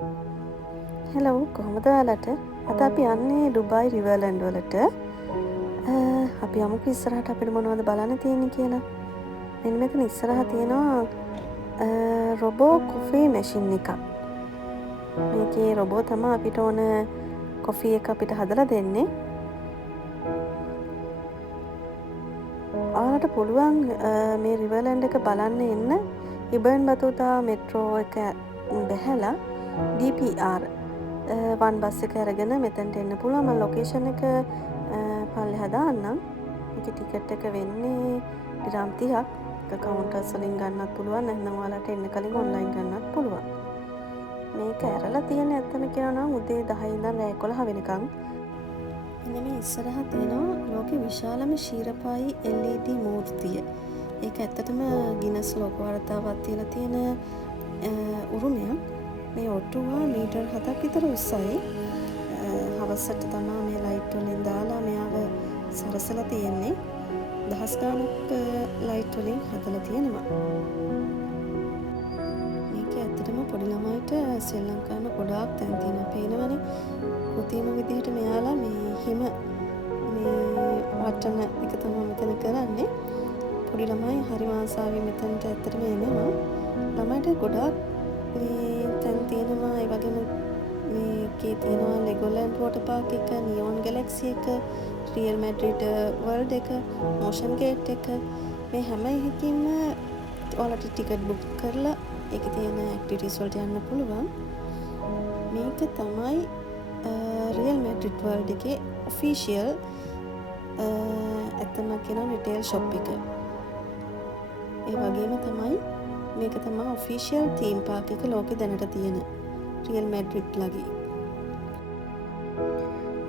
Hello කොහොමද ඔයාලට? අද අපි යන්නේ ඩුබායි රිවර්ලන්ඩ් වලට. අපි යමුකෝ ඉස්සරහට අපිට මොනවද බලන්න තියෙන්නේ කියලා. මෙන්න මෙතන ඉස්සරහ තියෙනවා රොබෝ කොෆී මැෂින් එකක්. මේකේ රොබෝ තමයි අපිට ඕන කොෆී එක අපිට හදලා දෙන්නේ. ඔයාලට පුළුවන් මේ රිවර්ලන්ඩ් එක බලන්න එන්න ඉබර්න් බතුතා මෙට්‍රෝ එක බැහැලා DPR වන් බස් එක අරගෙන මෙතැන්ට එන්න පුළුවන්. මම ලොකේෂන් එක පල්ලෙහා දාන්නම්. මේකේ ටිකට් එක වෙන්නේ දිරාම් 30ක්. ඒක කවුන්ටර්ස් වලින් ගන්නත් පුළුවන්. නැත්නම් ඔයාලට එන්න කලින් ඔන්ලයින් ගන්නත් පුළුවන්. මේක ඇරලා තියෙන්නේ ඇත්තම කියනවා නම් උදේ 10 ඉඳන් රෑ 11 වෙනකන්. මෙන්න මේ ඉස්සරහ තියෙනවා ලෝකේ විශාලම ක්ෂීරපායි LED මූර්තිය. ඒක ඇත්තටම ගිනස් ලෝක වාර්තාවක් තියලා තියෙන උරුමයක්. මේ ඔට්ටුව මීටර් 7ක් විතර උස්සයි. හවසට තමයි මේ ලයිට් වලින් දාලා මෙයාව සරසලා තියෙන්නේ. දහස් ගාණක් ලයිට් වලින් හදලා තියෙනවා. මේක ඇත්තටම පොඩි ළමයිට ශ්‍රී ලංකාවේ ගොඩාක් තැන් තියෙනවා. පේනවනේ කෘතිම විදිහට මෙයාලා මේ හිම මේ වටන එක තමයි මෙතන කරන්නේ. පොඩි ළමයි හරිම ආසාවෙන් මෙතනට ඇත්තටම එනවා. ළමයිට ගොඩාක් මේ තැන් තියෙනවා. ඒ වගේම මේකේ තියෙනවා ලෙගෝලෑන්ඩ් වෝටර් පාක් එක, නියෝන් ගැලැක්සි එක, රියල් මැඩ්‍රිඩ් වර්ල්ඩ් එක, මොෂන් ගේට් එක. මේ හැම එකකින්ම ඔයාලට ටිකට් බුක් කරලා ඒකේ තියෙන ඇක්ටිවිටීස් වලට යන්න පුළුවන්. මේක තමයි රියල් මැඩ්‍රිඩ් වර්ල්ඩ් එකේ ඔෆිෂියල් ඇත්තම කියන රිටේල් ෂොප් එක. ඒ වගේම තමයි මේක තමයි ඔෆිෂියල් තීම් පාක් එක ලෝකෙ දැනට තියෙන රියල් මැඩ්‍රිඩ් ලගේ.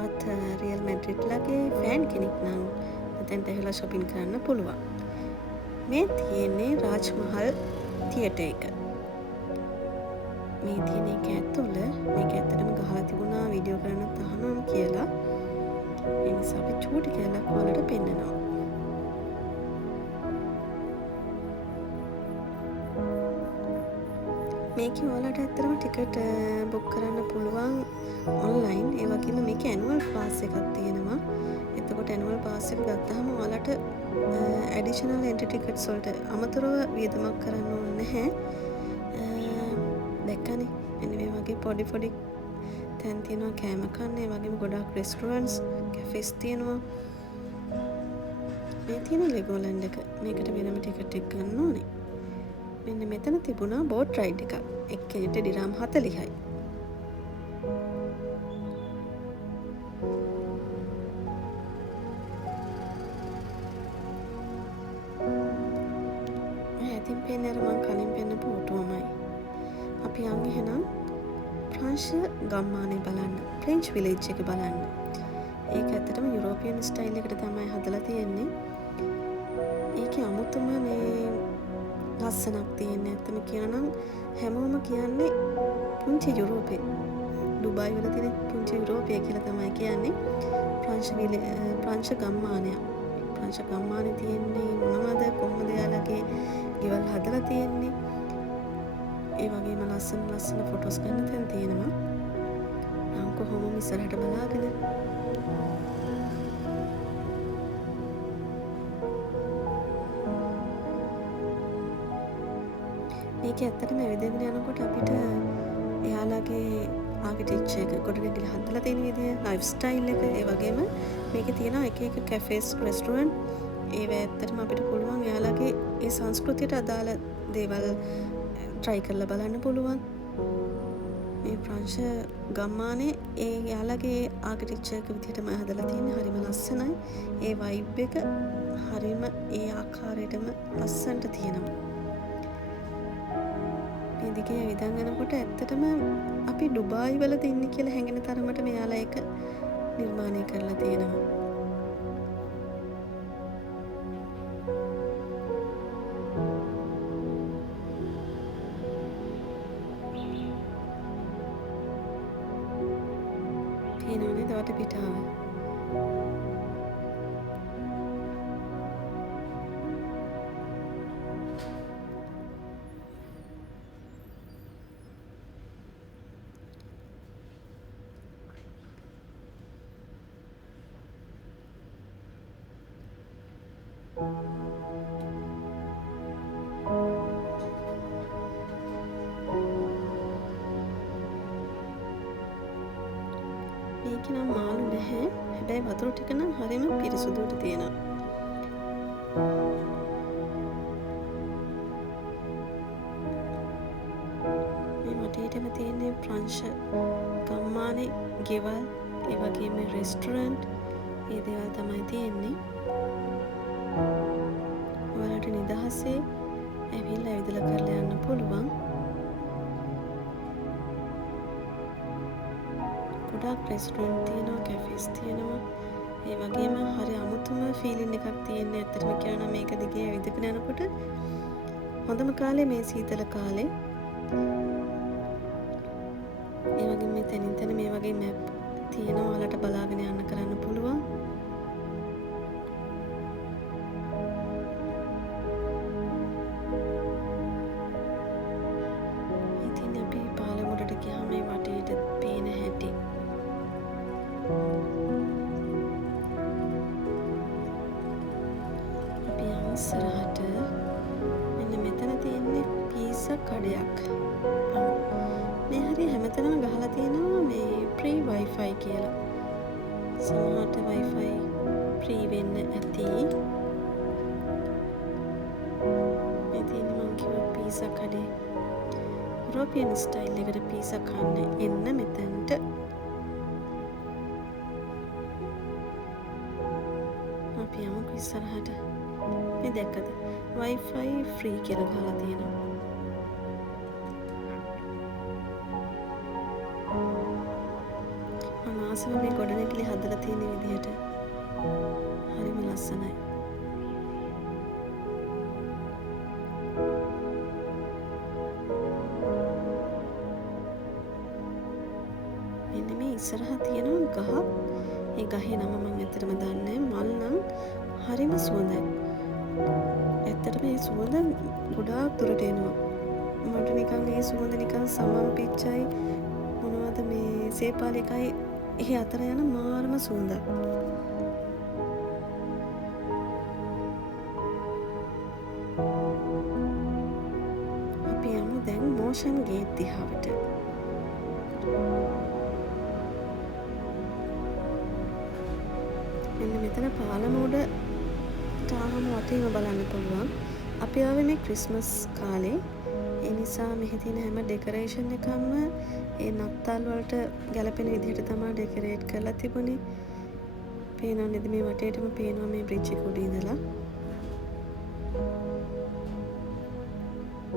ඔයත් රියල් මැඩ්‍රිඩ් ලගේ ෆෑන් කෙනෙක් නම් මෙතෙන්ට ඇවිල්ලා shopping කරන්න පුළුවන්. මේ තියෙන්නේ රාජ් මහල් තියටර් එක. මේ තියෙන එක ඇතුළ මේක ඇත්තටම ගහලා තිබුණා වීඩියෝ කරන්න තහනම් කියලා. ඒ නිසා අපි චූටි කැලක් වලට පෙන්නනවා. මේක ඔයාලට ඇත්තටම ටිකට් බුක් කරන්න පුළුවන් ඔන්ලයින්. ඒ වගේම මේක ඇනුවල් පාස් එකක් තියෙනවා. එතකොට ඇනුවල් පාස් එක ගත්තාම ඔයාලට ඇඩිෂනල් එන්ට්‍රි ටිකට්ස් වලට අමතරව වියදමක් කරන්න ඕනේ නැහැ. දැක්කනේ මෙන්න මේ වගේ පොඩි තැන් තියෙනවා කෑම කන්න. ඒ වගේම ගොඩාක් රෙස්ටුරන්ට්ස් කැෆේස් තියෙනවා. මේ තියෙන ලෙගෝලෑන්ඩ් එක මේකට වෙනම ටිකට් එක ගන්න ඕනේ. මෙන්න මෙතන තිබුණා බෝට් රයිඩ් එකක්. එක්කෙනෙක්ට දිරාම් 40යි. ඇතින් පේන්නේ අර මං කලින් පෙන්නපු ඔටුවමයි. අපි යන් එහෙනම් ප්‍රංශ ගම්මානේ බලන්න. ෆ්‍රෙන්ච් විලේජ් එක බලන්න. ඒක ඇත්තටම යුරෝපියන් ස්ටයිල් එකට තමයි හදලා තියෙන්නේ. ඒකේ අමුතුම මේ ලස්සනක් තියෙන්නේ. ඇත්තම කියනනම් හැමෝම කියන්නේ පුංචි යුරෝපේ. ඩුබායි වල තියෙන පුංචි යුරෝපය කියලා තමයි කියන්නේ. ප්‍රංශ ගම්මානයක්. ප්‍රංශ ගම්මානේ තියෙන්නේ මොනවද කොහොමද යාලගේ ගෙවල් හදලා තියෙන්නේ. ඒ වගේම ලස්සන ෆොටෝස් ගන්න තැන් තියෙනවා. නම් කොහොම ඉස්සරහට බලාගෙන මේක ඇත්තටම ඇවිදගෙන යනකොට අපිට එයාලගේ ආකිටෙක්චර් එක ගොඩනැගිලි හදලා තියෙන විදිය, ලයිෆ් ස්ටයිල් එක, ඒ වගේම මේකේ තියෙන එක කැෆේස්, රෙස්ටුරන්ට් ඒවා ඇත්තටම අපිට පුළුවන් එයාලගේ ඒ සංස්කෘතියට අදාළ දේවල් try කරලා බලන්න පුළුවන්. මේ ප්‍රංශ ගම්මානේ ඒ එයාලගේ ආකිටෙක්චර් එක විදිහටම හදලා තියෙන්නේ. හරිම ලස්සනයි. ඒ vibe එක හරිම ඒ ආකාරයටම ලස්සනට තියෙනවා. මේ දිගේ ඇවිදන් යනකොට ඇත්තටම අපි ඩුබායි වලද ඉන්නේ කියලා හැඟෙන තරමට මෙයාලා ඒක නිර්මාණය කරලා තියෙනවා. පේනවනේ දවට පිටාව. මේක නම් මාළු නැහැ. හැබැයි වතුර ටික නම් හරිම පිරිසුදුට තියෙනවා. මේ වටේටම තියෙන්නේ ප්‍රංශ ගම්මානේ ගෙවල්, ඒ වගේම රෙස්ටොරන්ට්, ඒ දේවල් තමයි තියෙන්නේ. ඔයාලට නිදහසේ ඇවිල්ලා ඇවිදලා කරලා යන්න පුළුවන්. ගොඩාක් රෙස්ටොරන්ට් තියෙනවා, කැෆේස් තියෙනවා. ඒ වගේම හරි අමුතුම ෆීලින් එකක් තියෙන්නේ. ඇත්තටම කියනවා නම් මේක දිගේ ඇවිදගෙන යනකොට හොඳම කාලේ මේ සීතල කාලේ. ඒ වගේම මේ තැනින් තැන මේ වගේ මැප් තියෙනවා. ඔයාලට බලාගෙන යන්න කරන්න පුළුවන්. ඉතින් අපි පාලමුඩට ගියාම මේ වටේට පේන හැටි අපි ඉස්සරහට මෙන්න මෙතන තියෙන්නේ පීසා කඩයක්. මේ හරිය හැමතැනම ගහලා තියෙනවා මේ ප්‍රී වයිෆයි කියලා. සමහරට වයිෆයි ප්‍රී වෙන්න ඇති. මේ තියෙන්නේ මං කිව්ව පීසා කඩේ. යුරෝපියන් ස්ටයිල් එකට පීසා කන්න එන්න මෙතනට. අපි යමු ඉස්සරහට. මේ දැක්කද? වයිෆයි ෆ්‍රී කියලා ගහලා තියෙනවා. මම ආසම මේ ගොඩනැගිලි හදලා තියෙන විදිහට. හරිම ලස්සනයි. මෙන්න මේ ඉස්සරහ තියෙනවා ගහක්. ඒ ගහේ නම මම ඇත්තටම දන්නේ නැහැ. මල් නම් හරිම සුවඳයි. ඇත්තටම මේ සුවඳ ගොඩාක් දුරට එනවා. මට නිකන් මේ සුවඳ නිකන් සමම් පිච්චයි මොනවද මේ සේපාලිකයි එහි අතර යන මාරම සුවඳක්. අපි යමු දැන් මෝෂන් ගේට් දිහාවට. මෙන්න මෙතන පාලමුඩ තාම වටේම බලන්න පුළුවන්. අපි ආවේ මේ ක්‍රිස්මස් කාලේ. ඒ නිසා මෙහි තියෙන හැම ඩෙකරේෂන් එකක්ම ඒ නත්තල් වලට ගැලපෙන විදිහට තමයි ඩෙකරේට් කරලා තිබුණේ. පේනවද නේද මේ වටේටම පේනවා මේ බ්‍රිජ් එක උඩ ඉඳලා.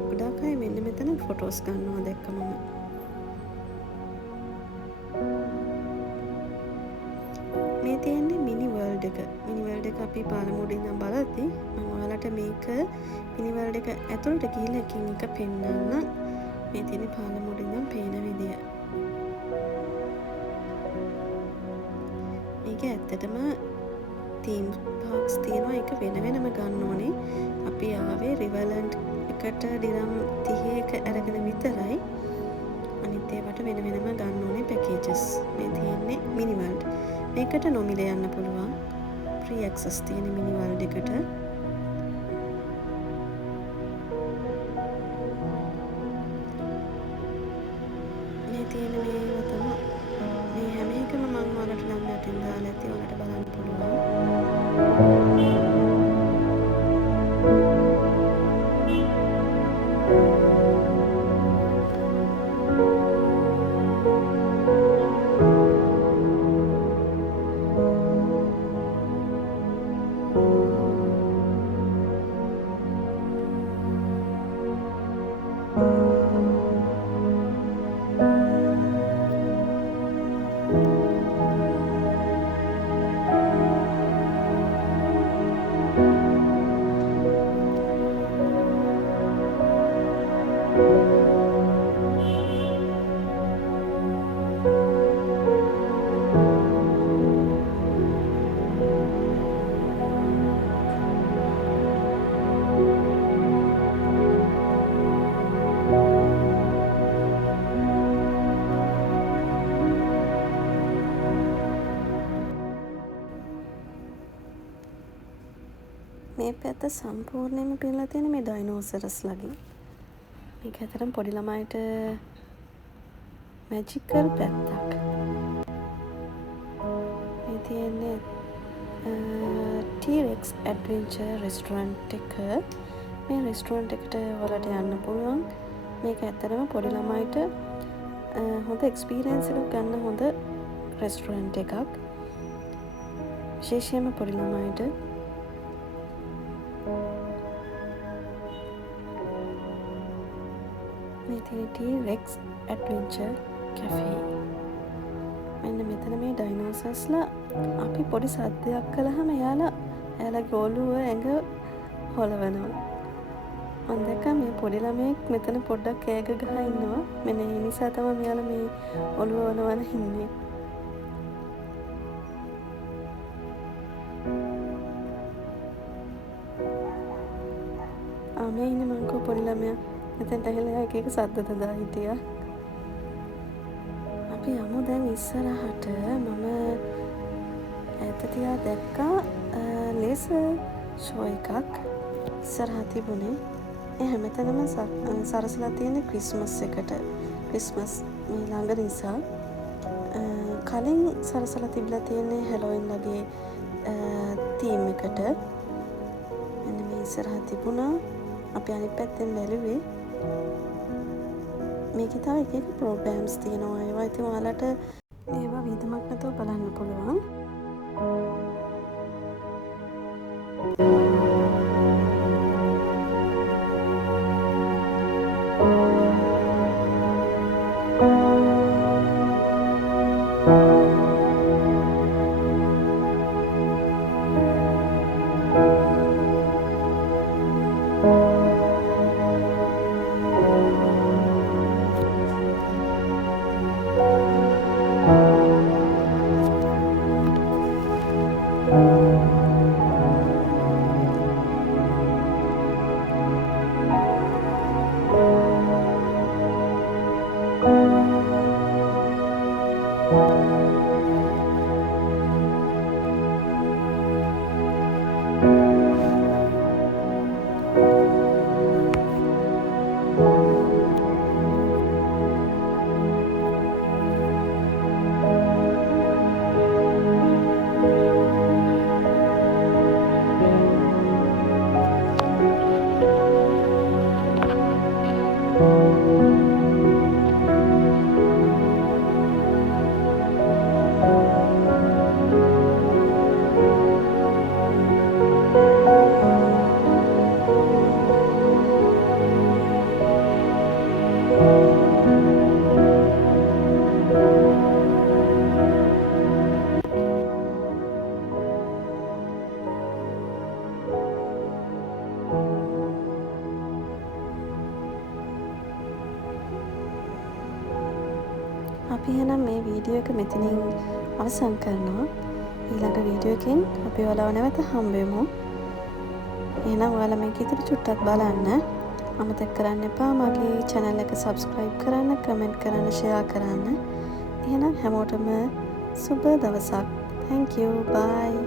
ගොඩාක් අය මෙන්න මෙතන ෆොටෝස් ගන්නවා දැක්කම මම. මේ තියෙන්නේ මිනි වර්ල්ඩ් එක. මිනි වර්ල්ඩ් එක අපි පාලමුඩ ඉඳන් බලද්දි මම ඔයාලට මේක මිනි වර්ල්ඩ් එක ඇතුළට ගිහිල්ලා එකින් එක පෙන්නන්න. මේ තියෙන පාලමුඩ ඉඳන් පේන විදිය. මේක ඇත්තටම තීම් පාක්ස් තියෙනවා. ඒක වෙන වෙනම ගන්න ඕනේ. අපි ආවේ රිවර්ලන්ඩ් එකට ඩිරම් 30ක අරගෙන විතරයි. අනිත් ඒවාට වෙන වෙනම ගන්න ඕනේ පැකේජස්. මේ තියෙන්නේ මිනි වර්ල්ඩ්. මේකට නොමිලේ යන්න පුළුවන්. ෆ්‍රී ඇක්සස් තියෙන මිනි වර්ල්ඩ් එකට. මේ තියෙන මේවා තමයි. මේ හැම එකම මම ඔයාලට නම් යටින් දාලා ඇති. ඔයාලට බලන්න පුළුවන්. මේ පැත්ත සම්පූර්ණයෙන්ම පිරලා තියෙන මේ ඩයිනෝසරස්ලගේ. මේක ඇත්තටම පොඩි ළමයිට මැජිකල් පැත්තක්. මේ තියෙන්නේ T-Rex Adventure Restaurant එක. මේ රෙස්ටුරන්ට් එකට වලට යන්න පුළුවන්. මේක ඇත්තටම පොඩි ළමයිට හොඳ එක්ස්පීරියන්ස් එකක් ගන්න හොඳ රෙස්ටුරන්ට් එකක්. විශේෂයෙන්ම පොඩි ළමයිට. මේ තියෙන T-Rex Adventure Cafe. මෙන්න මෙතන මේ ඩයිනෝසර්ස්ලා අපි පොඩි සද්දයක් කළාම එයාලගේ ඔළුව ඇඟ හොලවනවා. මම දැක්කා මේ පොඩි ළමයෙක් මෙතන පොඩ්ඩක් කෑග ගහ ඉන්නවා. මෙන්න ඒ නිසා තමයි මෙයාලා මේ ඔළුව වනවන ඉන්නේ. මේ ඉන්නේ මංකෝ පොඩි ළමයා. මෙතෙන්ට ඇවිල්ලා එක සද්ද දදා හිටියා. අපි යමු දැන් ඉස්සරහට. මම ඈත තියා දැක්කා ලේසර් ෂෝ එකක් ඉස්සරහ තිබුණේ. ඒ හැමතැනම සරසලා තියෙන ක්‍රිස්මස් එකට. ක්‍රිස්මස් මේ ළඟ නිසා කලින් සරසලා තිබිලා තියෙන්නේ හැලෝවින් වගේ තීම් එකට. මෙන්න මේ ඉස්සරහ තිබුණා. අපි අනිත් පැත්තෙන් බැලුවේ. මේකේ තව එක ප්‍රෝග්‍රෑම්ස් තියෙනවා. ඒවා ඉතින් ඔයාලට ඒවා විදමක් නැතුව බලන්න පුළුවන්. අපි එහෙනම් මේ වීඩියෝ එක මෙතනින් අවසන් කරනවා. ඊළඟ වීඩියෝ එකෙන් අපි ඔයාලව නැවත හම්බෙමු. එහෙනම් ඔයාලා මේක ඉතින් චුට්ටක් බලන්න. අමතක කරන්න එපා මගේ channel එක subscribe කරන්න, comment කරන්න, share කරන්න. එහෙනම් හැමෝටම සුබ දවසක්. Thank you. Bye.